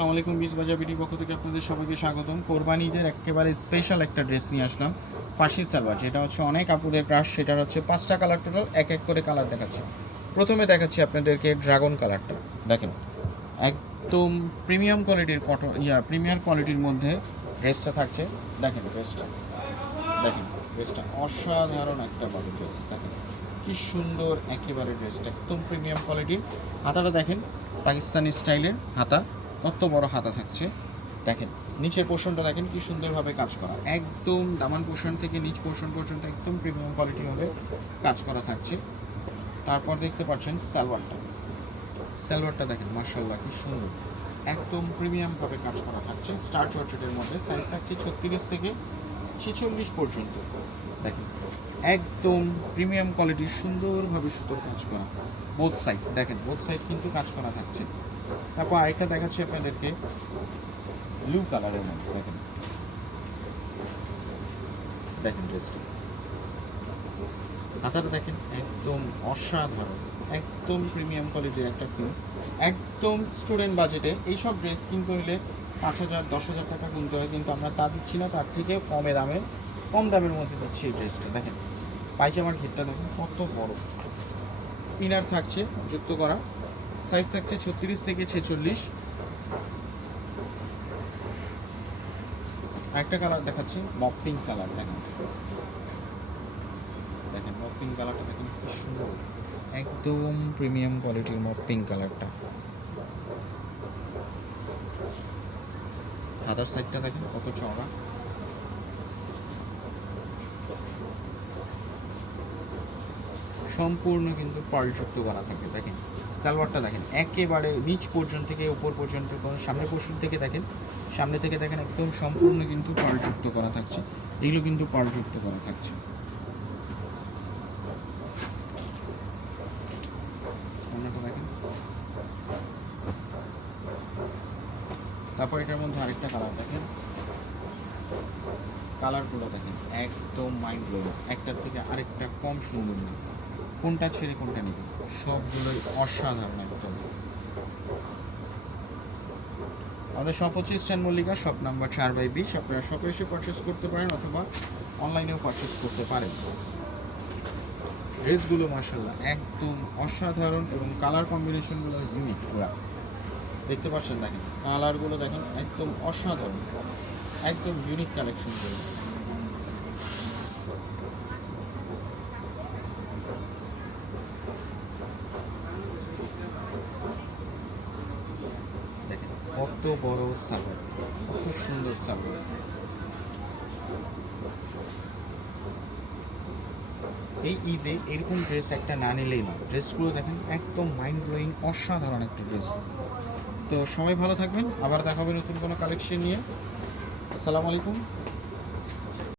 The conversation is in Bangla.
আসসালামু আলাইকুম, বিশ বাজার বিডি পক্ষ থেকে আপনাদের সবাইকে স্বাগতম। কোরবানি ঈদের একেবারে স্পেশাল একটা ড্রেস নিয়ে আসলাম, ফার্সি সালোয়ার, যেটা হচ্ছে অনেক আপুদের ক্রাশ। সেটার হচ্ছে 5টা কালার টোটাল, এক এক করে কালার দেখাচ্ছি। প্রথমে দেখাচ্ছি আপনাদেরকে ড্রাগন কালারটা। দেখেন, একদম প্রিমিয়াম কোয়ালিটির প্রিমিয়াম কোয়ালিটির মধ্যে ড্রেসটা থাকছে। দেখেন ড্রেসটা অসাধারণ একটা বডি ড্রেস। দেখেন কি সুন্দর একেবারে ড্রেসটা, একদম প্রিমিয়াম কোয়ালিটির। হাতাটা দেখেন, পাকিস্তানি স্টাইলের হাতা, কত বড় হাতা থাকছে। দেখেন নিচের পোর্শনটা দেখেন কি সুন্দরভাবে কাজ করা, একদম দামান পোর্শন থেকে নিচ পোর্শন পর্যন্ত একদম প্রিমিয়াম কোয়ালিটিভাবে কাজ করা থাকছে। তারপর দেখতে পাচ্ছেন সালোয়ারটা দেখেন, মাশাআল্লাহ কি সুন্দর, একদম প্রিমিয়ামভাবে কাজ করা থাকছে। স্টার জর্জেটের মধ্যে সাইজ থাকছে 36 থেকে 46 পর্যন্ত। দেখেন একদম প্রিমিয়াম কোয়ালিটির সুন্দরভাবে সুতোর কাজ করা, বোথ সাইড দেখেন, বোথ সাইড কিন্তু কাজ করা থাকছে। তারপর আরেকটা দেখাচ্ছি আপনাদেরকে ব্লু কালারের মধ্যে। দেখেন ড্রেসটা, হাতাটা দেখেন, একদম অসাধারণ, একদম প্রিমিয়াম কোয়ালিটির একটা ফিল। একদম স্টুডেন্ট বাজেটে এইসব ড্রেস কিনতে হলে 5,000 10,000 টাকা কিনতে হয়, কিন্তু আমরা তা দিচ্ছি না, তার থেকে কম দামের মধ্যে দিচ্ছি এই ড্রেসটা। দেখেন পায়জামার ঘেরটা দেখেন কত বড়, ইনার থাকছে যুক্ত করা, সাইজ থাকছে 36 থেকে 46। একটা কালার দেখাচ্ছি মপ পিঙ্ক কালার। দেখেন মপ পিঙ্ক কালারটা দেখেন কি সুন্দর, একদম প্রিমিয়াম কোয়ালিটির মপ পিঙ্ক কালারটা। হাতার সাইডটা দেখেন কত চওড়া, সম্পূর্ণ কিন্তু পার্লযুক্ত করা থাকে। দেখেন সালোয়ারটা দেখেন, একেবারে নিচ পর্যন্ত থেকে উপর পর্যন্ত, সামনের পোর্শন থেকে দেখেন, সামনে থেকে দেখেন একদম সম্পূর্ণ কিন্তু পার্লযুক্ত করা থাকছে। এগুলো কিন্তু পার্লযুক্ত করা থাকছে। দেখেন, তারপর এটার মধ্যে আরেকটা কালার দেখেন, কালারগুলো দেখেন একদম মাইন্ড ব্লোয়িং, একটার থেকে আরেকটা কম সুন্দর না, কোনটা ছেড়ে কোনটা নেবে, সবগুলোই অসাধারণ একদম। আমাদের শপ হচ্ছে ইস্টার্ন মল্লিকা, শপ নাম্বার 4/20। আপনারা শপে এসে পারচেস করতে পারেন অথবা অনলাইনেও পারচেস করতে পারেন। ড্রেসগুলো মাশাআল্লাহ একদম অসাধারণ, এবং কালার কম্বিনেশনগুলো ইউনিক। দেখতে পাচ্ছেন, দেখেন কালারগুলো দেখেন একদম অসাধারণ, একদম ইউনিক কালেকশনগুলো। দেখেন কত বড় সালোয়ার, কত সুন্দর সালোয়ার। এই ঈদে এরকম ড্রেস একটা না নিলেই না। ড্রেসগুলো দেখেন একদম মাইন্ড ব্লোয়িং, অসাধারণ একটা ড্রেস। তো সবাই ভালো থাকবেন, আবার দেখা হবে নতুন কোনো কালেকশন নিয়ে। আসসালামু আলাইকুম।